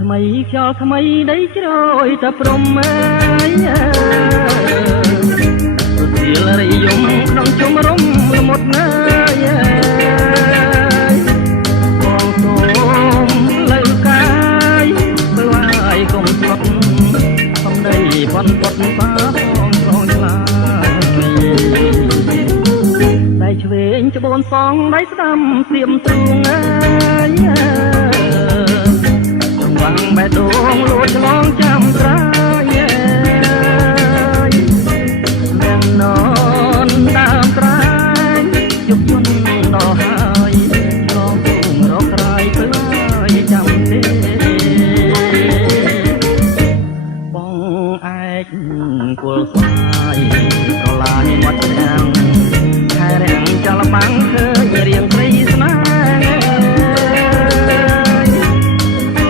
ថ្មីខ្យល់ថ្មីដីជ្រោយតែព្រំអើយរសៀលរយំក្នុងជុំរំល្មុតណាយបងសូមលើកាយស្លាយកុំស្លុតសំដីបន់ពត់បាបងស្រងឆ្លាដៃឆ្វេងច្បូនសងដៃស្ដាំព្រៀមទ្រូងអើយ